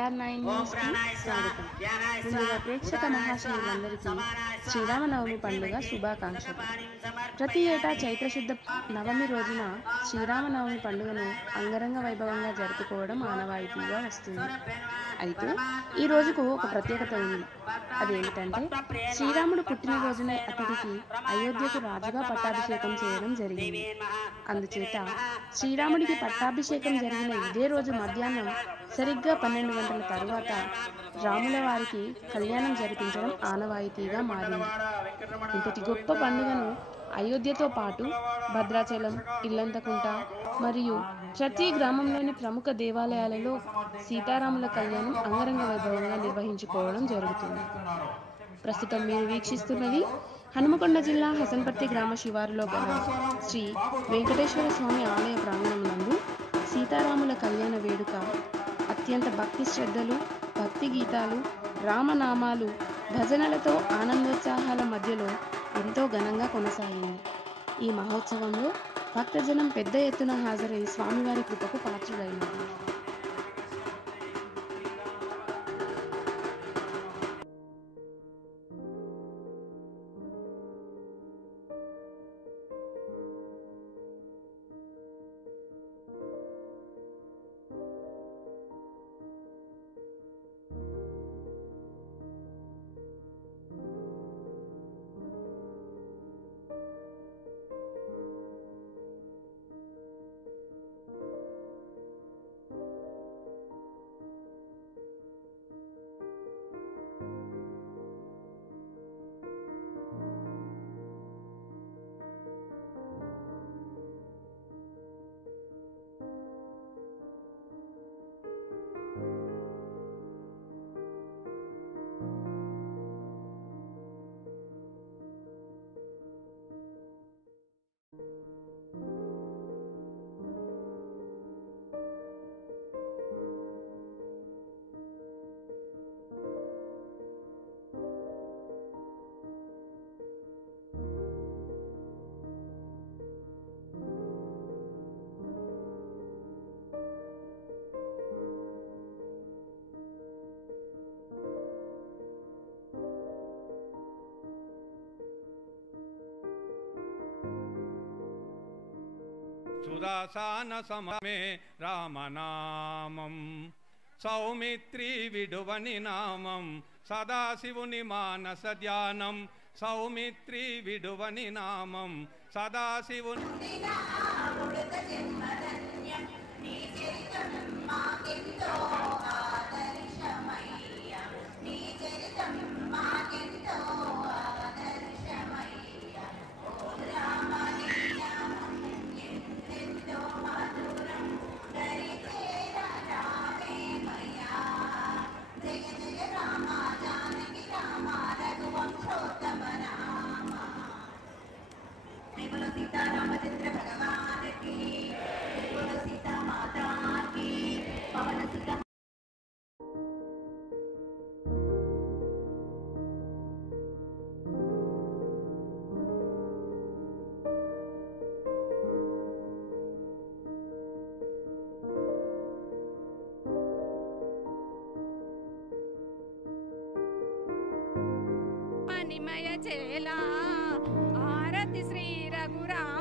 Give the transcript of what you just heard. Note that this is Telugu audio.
AR9 న్యూస్కి స్వాగతం. ముందుగా ప్రేక్షక మహాశయులందరికీ శ్రీరామనవమి పండుగ శుభాకాంక్షలు. ప్రతి ఏటా చైత్రశుద్ధ నవమి రోజున శ్రీరామనవమి పండుగను అంగరంగ వైభవంగా జరుపుకోవడం ఆనవాయితీగా వస్తుంది. అయితే ఈ రోజుకు ఒక ప్రత్యేకత ఉంది. అదేమిటంటే శ్రీరాముడు పుట్టినరోజునే అతడికి అయోధ్యకు రాజుగా పట్టాభిషేకం చేయడం జరిగింది. అందుచేత శ్రీరాముడికి పట్టాభిషేకం జరిగిన ఇదే రోజు మధ్యాహ్నం సరిగ్గా 12 గంటల తరువాత రాముల వారికి కళ్యాణం జరిపించడం ఆనవాయితీగా మారింది. ఇంతటి గొప్ప పండుగను అయోధ్యతో పాటు భద్రాచలం, ఇల్లంతకుంట మరియు ప్రతి గ్రామంలోని ప్రముఖ దేవాలయాలలో సీతారాముల కళ్యాణం అంగరంగ వైభవంగా నిర్వహించుకోవడం జరుగుతుంది. ప్రస్తుతం మీరు వీక్షిస్తున్నది హనుమకొండ జిల్లా హసన్పర్తి గ్రామ శివారులో గల శ్రీ వెంకటేశ్వర స్వామి ఆలయ ప్రాంగణం నందు సీతారాముల కళ్యాణ వేడుక అత్యంత భక్తి శ్రద్ధలు, భక్తి గీతాలు, రామనామాలు, భజనలతో ఆనందోత్సాహాల మధ్యలో ఎంతో ఘనంగా కొనసాగింది. ఈ మహోత్సవంలో భక్తజనం పెద్ద ఎత్తున హాజరై స్వామివారి కృపకు పాత్రులైనారు. సుదాసాన సమమే రామనామం సౌమిత్రి విడువని నామం సదాశివుని మానస ధ్యానం సౌమిత్రి విడువని నామం సదాశివుని చేలా ఆరతి శ్రీ రఘురామ